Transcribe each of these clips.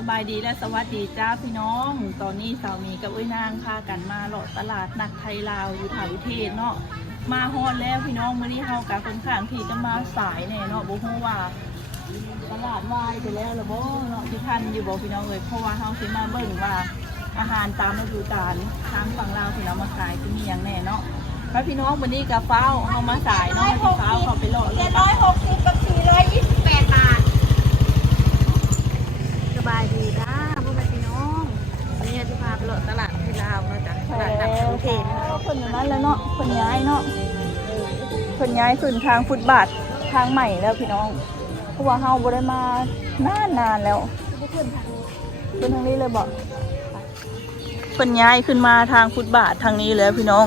สบายดีและสวัสดีจ้าพี่น้องตอนนี้สามีกับนางพากันมาเลาะตลาดนัดไทยลาวอยู่ถาวิเทศเนาะมาฮอดแล้วพี่น้องมื้อนี้เฮากับคนข้างที่จะมาสายแน่เนาะบ่ฮู้ว่าตลาดวายไปแล้วหรือบ่เนาะที่ทันอยู่บ่พี่น้องเอ้ยเพราะว่าเฮาสิมาเบิ่งว่าอาหารตามฤดูกาลทางฝั่งลาวที่เรามาขายจะมีอย่างแน่เนาะพระพี่น้องวันนี้กับฟ้าวเฮามาสายเนาะที่ฟ้าวเขาไปเลาะเลย760กับ428 บาทสบายดีจ้าพ่อแม่พี่น้องวันนี้จะพาไปเลาะตลาดที่ลาวนะจ๊ะตลาดนัดกรุงเทพคนอย่างนั้นแล้วเนาะคนย้ายเนาะคนย้ายขึ้นทางฟุตบาททางใหม่แล้วพี่น้องเพราะว่าเฮาบ่ได้มานานแล้วขึ้นทางนี้เลยบอกคนย้ายขึ้นมาทางฟุตบาททางนี้แล้วพี่น้อง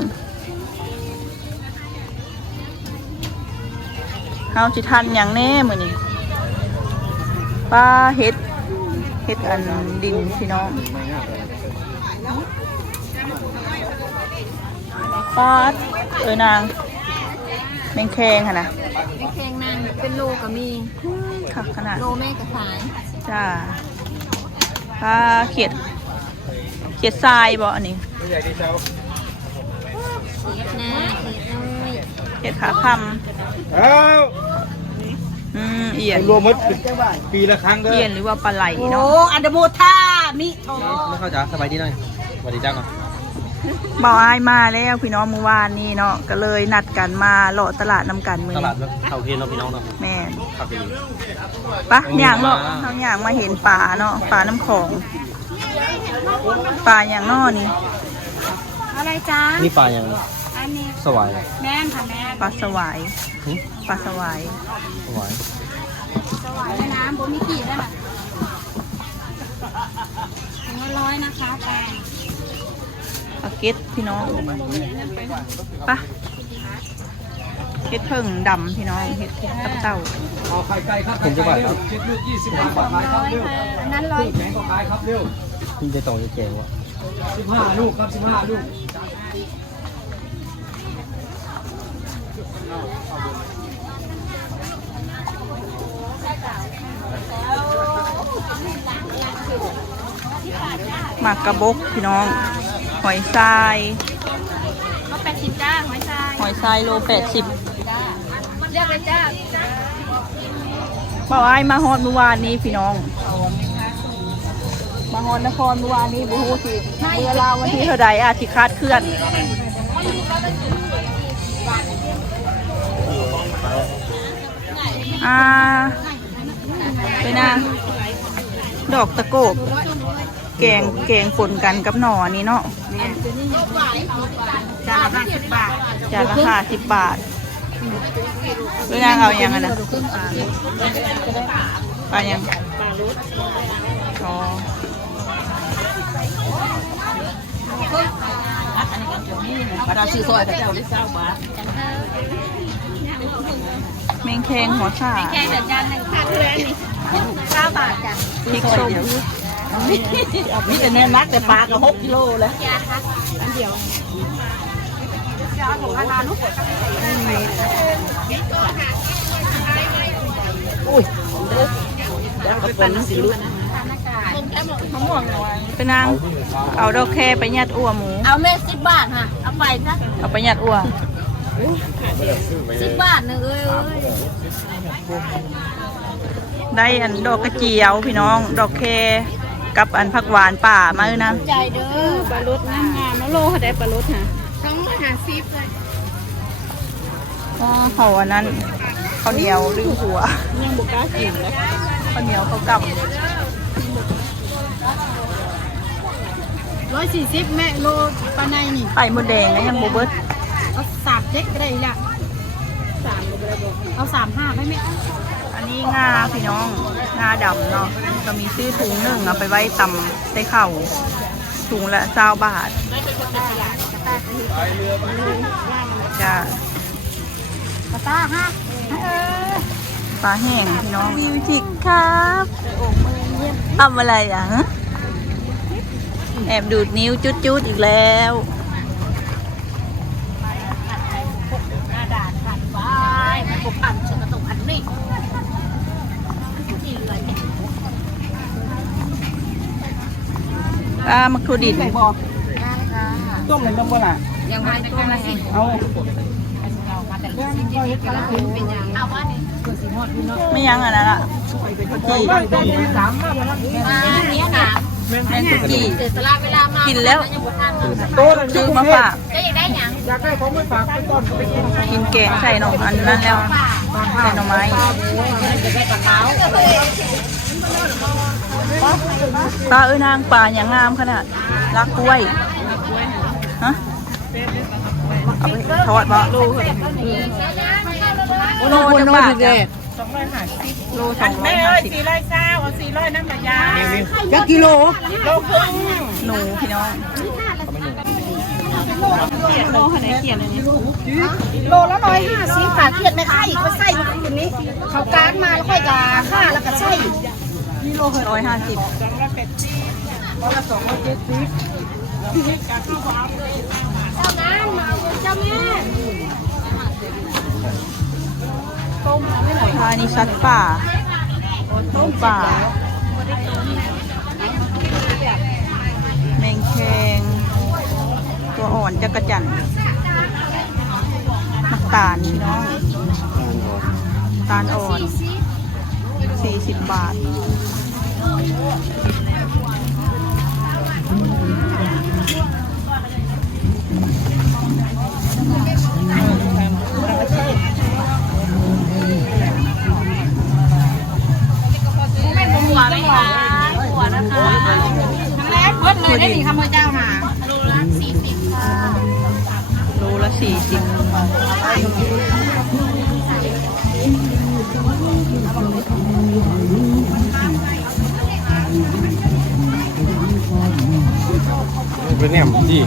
เฮาสิทันอย่างแน่มื้อนี้ปลาเห็ดอันดินพี่น้องปลานางแมงแคงค่ะนะแม่แข็งนางเป็นโลก็มีค่ะขนาดโลแม่กระสายจ้าปลาเขียดทรายบ่อันนี้เขียดหน้าเขียดขาคำเอียนรวมมัดปีละครั้งเด้อเอียนหรือว่าปลาไหลเนาะอันเดโมท่ามิโตไม่เข้าใจสบายดีหน่อยสวัสดีจ้าก่อนบ่าวอายมาแล้วพี่น้องเมื่อวานนี้เนาะก็เลยนัดกันมาเลาะตลาดนำกันมือตลาดเขาเทียนเราพี่น้องเนาะแม่ขับไปปะอย่างเนาะทางอย่างมาเห็นปลาเนาะปลาน้ำของปลาอย่างนอนี่อะไรจ้านี่ปลาอย่างอันนี้สวายแม่ค่ะแม่ปลาสวายปลาสวายในน้ำบ่มีกี่แล้วน่ะ100นะคะแปงปลาเก็ดพี่น้องปะเห็ดเพิ่งดำพี่น้องเห็ดตับเต่าไข่ไก่ครับผมจะบอกครับเห็ดลูก20 บาทขายครับเร็วอันนั้น100แข็งก็ขายครับเร็วพี่ไปต่อจะแกงวะ15 ลูกครับ15 ลูกหมากกระบกพี่น้องหอยทรายก็80จ้าหอยทรายโล80เรียกเลยจ้าบ่าวอ้ายมาฮอดเมื่อวานนี้พี่น้องมาฮอดนครเมื่อวานนี้บ่ฮู้สิเมื่อลาววันที่เท่าใดอาจสิคาดเคลื่อนไปนางดอกตะโกบแกงปนกันกับหน่อนี้เนาะจานละ50 บาทจานละ50 บาทไปนางเอาอย่างนั้นนะปลายังอ๋อปลาชื่อซอยแต่เจ้าได้20 บาทแมงแคงหัวฉ่าแค่เดือนจาน1ค่ะทุเรียนนี่9 บาทจ้ะพริกส้มนี่แต่เนื้อนักแต่ปลาก็6 กิโลแล้วอันเดียวจะเอาถุงอาหารลูกอุ้ยแล้วก็เป็นสีลูกมะม่วงไปนางเอาดอกแคไปยัดอั่วหมูเอาเม็ด10 บาทค่ะเอาไปซะเอาไปยัดอั่ว10 บาทนึงได้อันดอกกระเจียวพี่น้องดอกแคกับอันผักหวานป่ามาเลยนะใจเด้อปลาลุดงามๆโลได้ปลาลุดค่ะ250เลยเขาอันนั้นข้าวเหนียวลืมหัวยังบุกล้ากินนะข้าวเหนียวเขาก140แม่โลปลาในนี่ไปหมดแดงนะยังโบเบิร์ตเอา37ก็ได้ละ3ก็ได้บอกเอา35ได้ไหมอันนี้งาพี่น้องงาดำเนาะก็มีซื้อถุงหนึ่งเอาไปไว้ตำใส่ข้าวถุงละ20 บาทจ้าปลาตาฮะปลาแห้งพี่น้องมิวสิกครับทำอะไรอ่ะแอบดูดนิ้วจุดๆอีกแล้วด่านผ่านไปมันบุกผ่านชนกระตุกอันนี้ มักถั่วดิบ ไหนบอกต้มไหนต้มบ่ล่ะ ยังไม่ได้กันละสิ เอา ไม่ยั้งอันนั้นอ่ะจี ต้มสามมาแล้ว นี่ค่ะ แมงกุจี เสียสละเวลามา กินแล้ว โต๊ะนั่น ซื้อมาฝาก จะอยากได้ยัง อยากได้ของมาฝากไปต้นก็ไปกิน กินแกงใส่หน่ออันนั้นแล้วใส่หน่อไม้ปลานางปลาอย่างงามขนาดรักกล้วยฮะเอาไปทอดบ่โลจังบาทจ้ะโล250 400น้ำปลายา ยักกิโล โลครึ่ง หนูพี่น้องโลขนาดเขียนอันนี้ โลละ150ค่ะเทียดไม่ไข่ก็ใส่เมื่อคืนนี้เขาการมาแล้วค่อยกาฆ่าแล้วก็ใส่ 150 เจ้าแม่ ปลานี่สัตว์ป่าต้มป่าแมงแคงตัวอ่อนจักรจั่นน้ำตาลพี่น้องตาลอ่อน40 บาทหัวไหมคะหัวนะคะทั้งแรกเบิดเลยได้หนิคะพ่อเจ้าค่ะโลละ40ค่ะ โลละเป็นแหนมจี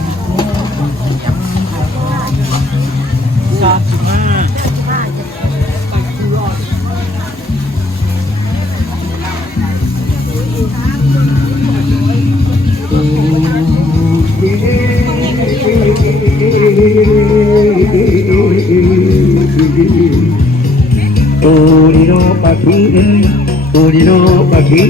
โอริโนปะคีโอริโนปะคี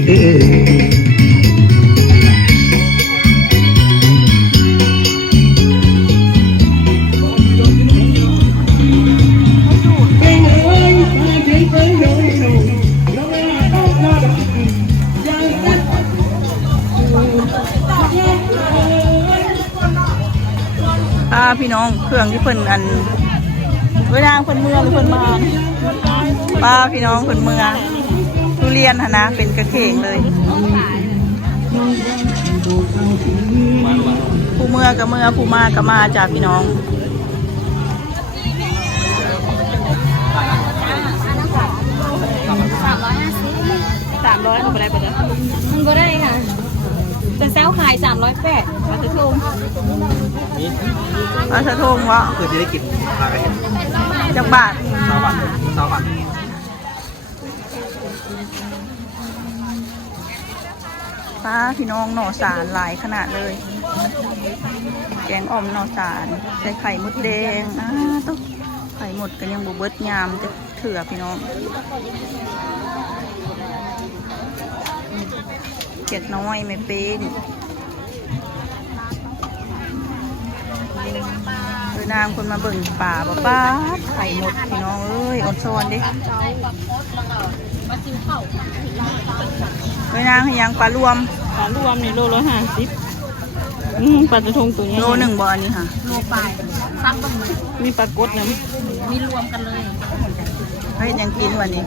พี่น้องเครื่องที่เพิ่นอันเวลาเพิ่นเมืองเพิ่นมาป้าพี่น้องเพิ่นเมืองทุเรียนนะเป็นกระเข่งเลยผู้เมืองกับเมืองผู้มากับมาจากพี่น้อง300ก็ไปได้ปะจ๊ะ มันก็ได้ค่ะเป็นแซวขาย308มาจะทุ่ม เอาสะทงวะ เพื่อจะได้กินปลากระเห็น จักบาท สาวบาท ป้าพี่น้องหน่อสารหลายขนาดเลยแกงอ่อมหน่อสารใส่ไข่มดแดงต้องไข่หมดกันยังบเบิดยามจะเถื่อพี่น้องเจ็ดน้อยไม่เป็นนางคนมาเบิ่งป่าบ่ป้าไข่หมดพี่น้องเอ้ยอดซอนดินางยังปลารวมนี่โลละ50ปลาตะทงตัวนี้โล1บ่อันนี้ค่ะ โลปลายซ้ำตรงนี้ มีปลากดนะ มีรวมกันเลย ให้ยังกินวันนี้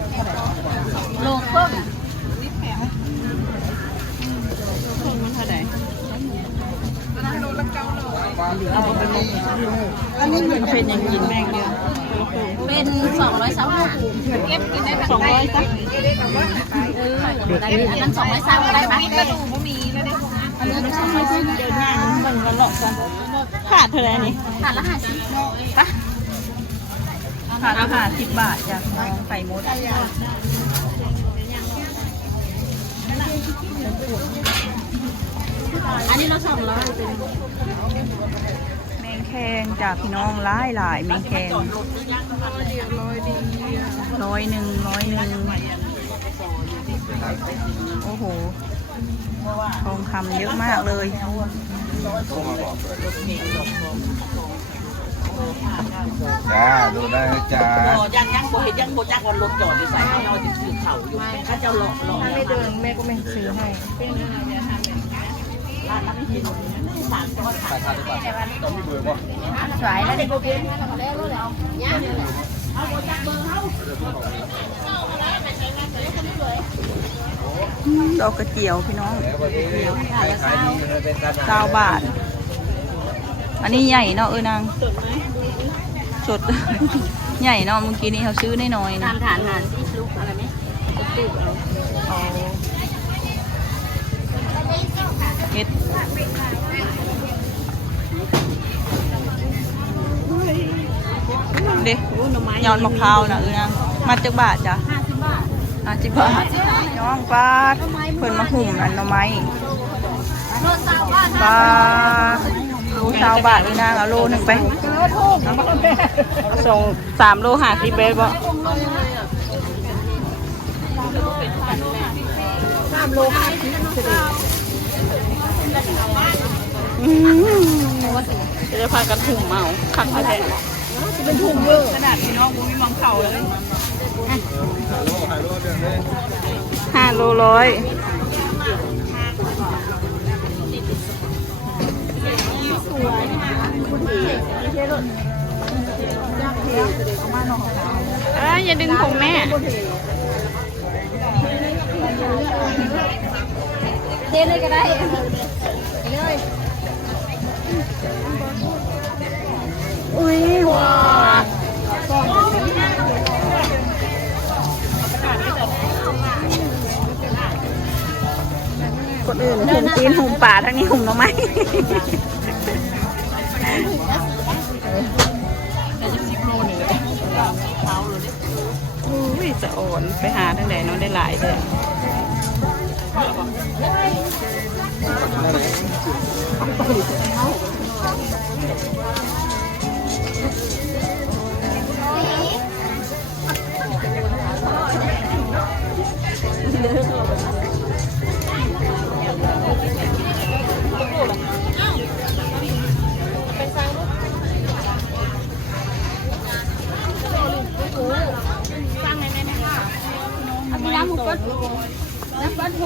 โลเพิ่ม มันเท่าไหร่ อันนี้มัน เป็นยังกินแม่งเดียว เป็น235เก็บกินได้ทั้งได้จ้ะอันนั้น230อะไรไหมกระดูกบ่มีแล้วได้อันนี้230 เดินงานมึงกันหลอกกันขาดเท่าไหร่นี่ ถาดละ50 ขาด50 บาทจ้ะน้องไข่มดอันนี้เรา200เป็น แมงแคงจ้ะพี่น้องหลายแมงแคง100 100 1โอ้โห ทองคำเยอะมากเลย จ้าดูได้จ้า ยังบ่เห็นยังบ่จักวันรถจอดอยู่ใส่ให้เราจะถือเข่าอยู่ถ้าเจ้าหลอกถ้าไม่เดินแม่ก็ไม่ซื้อให้ร้านนั้นไม่เห็นสามตัวขาย ต้องมีเบอร์ป่ะ สายแล้วได้โบเก้น ดอกกระเจียวพี่น้อง ขายดีเลยเป็นการ 9 บาท อันนี้ใหญ่เนาะนางสด ใหญ่เนาะเมื่อกี้นี้เขาซื้อได้น้อยๆนะ ทำฐานงานที่ลูกอะไรไหมตู้เอา เฮ็ดเด็กยอดมะพร้าวนะนางมาจากบาทจ้ะ50 บาทน้องปลาเพิ่นมาหุ่มอันหน่อไม้ปลาโล20 บาทนางเอาโลนึงไปส่ง3 โล50 เบสบ่จะพากันหุ่มเมาคักแท้จะเป็นหุ่มเวอร์ขนาดพี่น้องบุ้มีมองเข่าเลย5 โลร้อยอย่าดึงผมแม่เทเลยก็ได้เลยอุ้ยว้าคนอื่นหุ่มจีนหุ่มป่าทั้งนี้หุ่มหน่อไม้อุ้ยจะอ่อนไปหาทั้งไหนน้องได้หลายเลย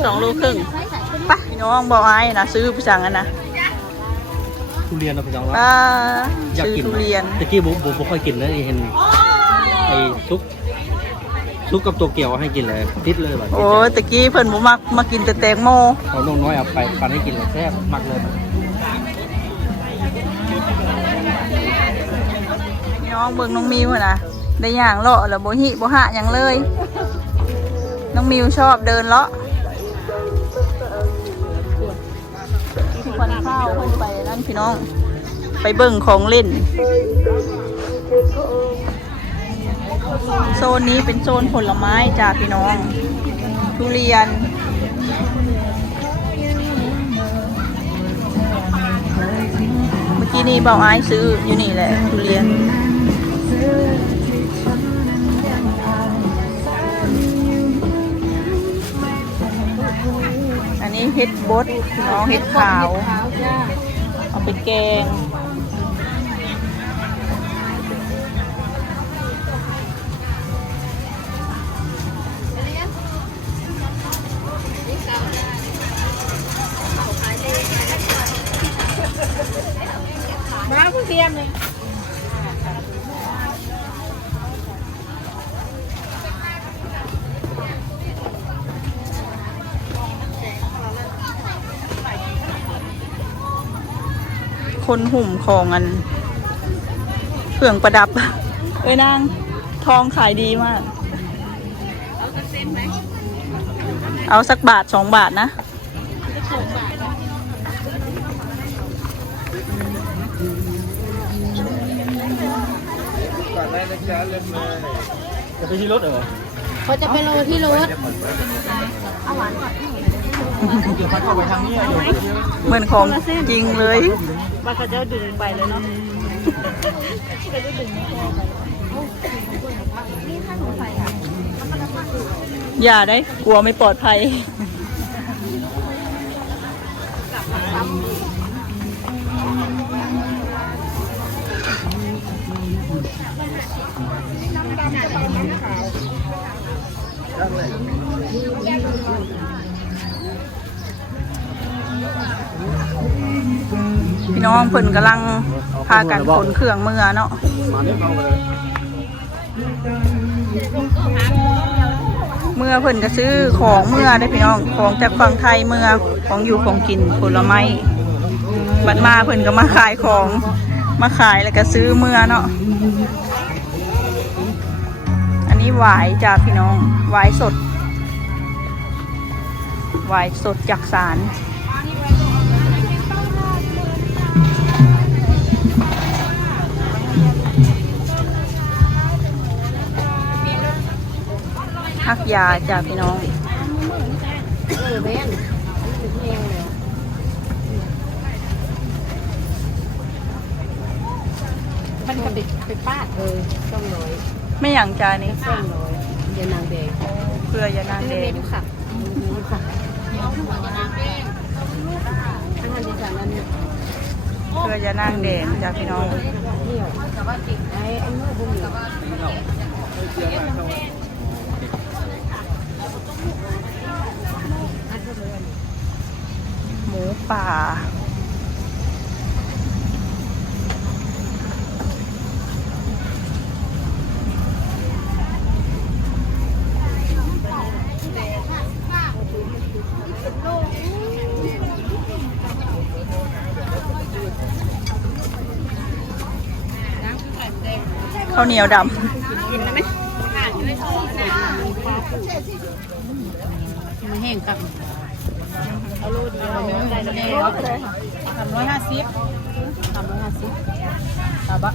2 โลครึ่งไปพี่น้องบอกไอ้นะซื้อไปสั่งกันนะ ทุเรียนเราไปจังแล้ว ป้า อยาก ซื้อ กิน ทุเรียน ตะกี้ผมค่อยกินนะเห็นไอ้ซุปกับตัวเกี่ยวให้กินเลยติดเลยแบบ โอ้ยตะกี้เพิ่นบ่มักมากินแต่แตงโม เขาน้องน้อยเอาไปปันให้กินเลยแซ่บมากเลย พี่น้องเบิ่งน้องมิวน่ะได้ย่างเลาะแล้วบ่หิบ่หะหยังเลย น้องมิวชอบเดินเลาะที่ควันข้าวเพิ่นไปนั่นพี่น้องไปเบิ่งของเล่น โซนนี้เป็นโซนผลไม้จ้าพี่น้อง ทุเรียน เมื่อกี้นี่เบาไอ้ซื้ออยู่นี่แหละทุเรียน อันนี้เห็ดบดพี่น้องเห็ดขาว เอาไปแกง มาผู้เตรียมเลย คนหุ่มของอันเครื่องประดับ เอ้ยนางทองขายดีมาก เอาสักบาท2 บาทนะ จะไปที่รถเหรอ เขาจะไปโรยที่รถ เดี๋ยวพัดเข้าไปทางนี้เดี๋ยว เหมือนของจริงเลย ว่าเขาจะดึงไปเลยเนาะ อย่าได้กลัวไม่ปลอดภัย พี่น้องเพิ่นกำลังพากันขนเครื่องเมื่อเนาะเมื่อเพิ่นก็ซื้อของเมื่อได้พี่น้องของจากฝั่งไทยเมื่อของอยู่ของกินผลไม้บัดมาเพิ่นก็มาขายของมาขายแล้วก็ซื้อเมื่อเนาะอันนี้หวายจ้าพี่น้องหวายสดหวายสดจากสารฮักยาจ้าพี่น้องมันก็ไปปาดต้องน้อย ไม่อย่างจานี้ ต้องน้อยยานางแดง เพื่อยานางแดง ค่ะค่ะอาหารดีจังนั้น เพื่อยานางแดงจ้าพี่น้อง เหนียวแต่ว่าติดไอ้เมื่อบุ้งเหนียวหมูป่าข้าวเหนียวดำ มันแห้งกับเอาโลเดียวได้แล้ว350ครับบะ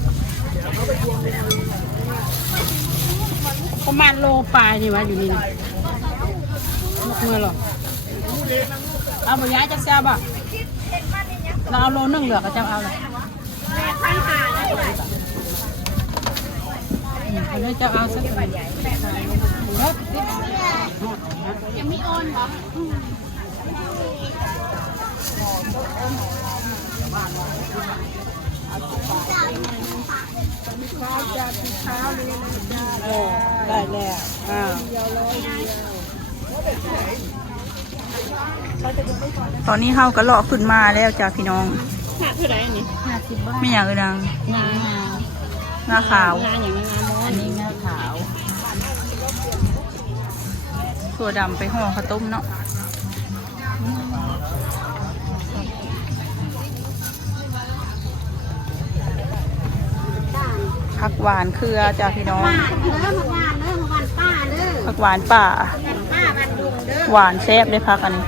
ประมาณโลปลายนี่วะอยู่นี่นะเมื่อหรอเอาไปย้ายจะแซ่บอ่ะเราเอาโลนึงเหลือก็จะเอาเลยอันนี้จะเอาสักใหญ่ยังไม่โอนเหรอได้แล้วตอนนี้เฮาก็เลาะขึ้นมาแล้วจ้าพี่น้อง หน้าเท่าไหร่นี่50 บาท ไม่อย่างอื่นดัง งา ขาว งาอย่างนี้งาโมอันนี้งาขาว ถั่วดำไปห่อข้าวต้มเนาะผักหวานเครือจ้าพี่น้องผักหวานป่าหวานแซ่บเลยผักอันนี้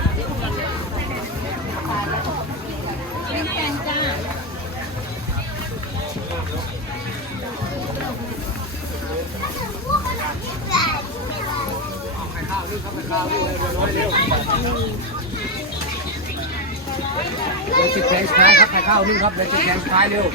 เดี๋ยว10 แผงสุดท้ายครับไข่ข้าวนึ่งครับเดี๋ยว10 แผงสุดท้ายเร็ว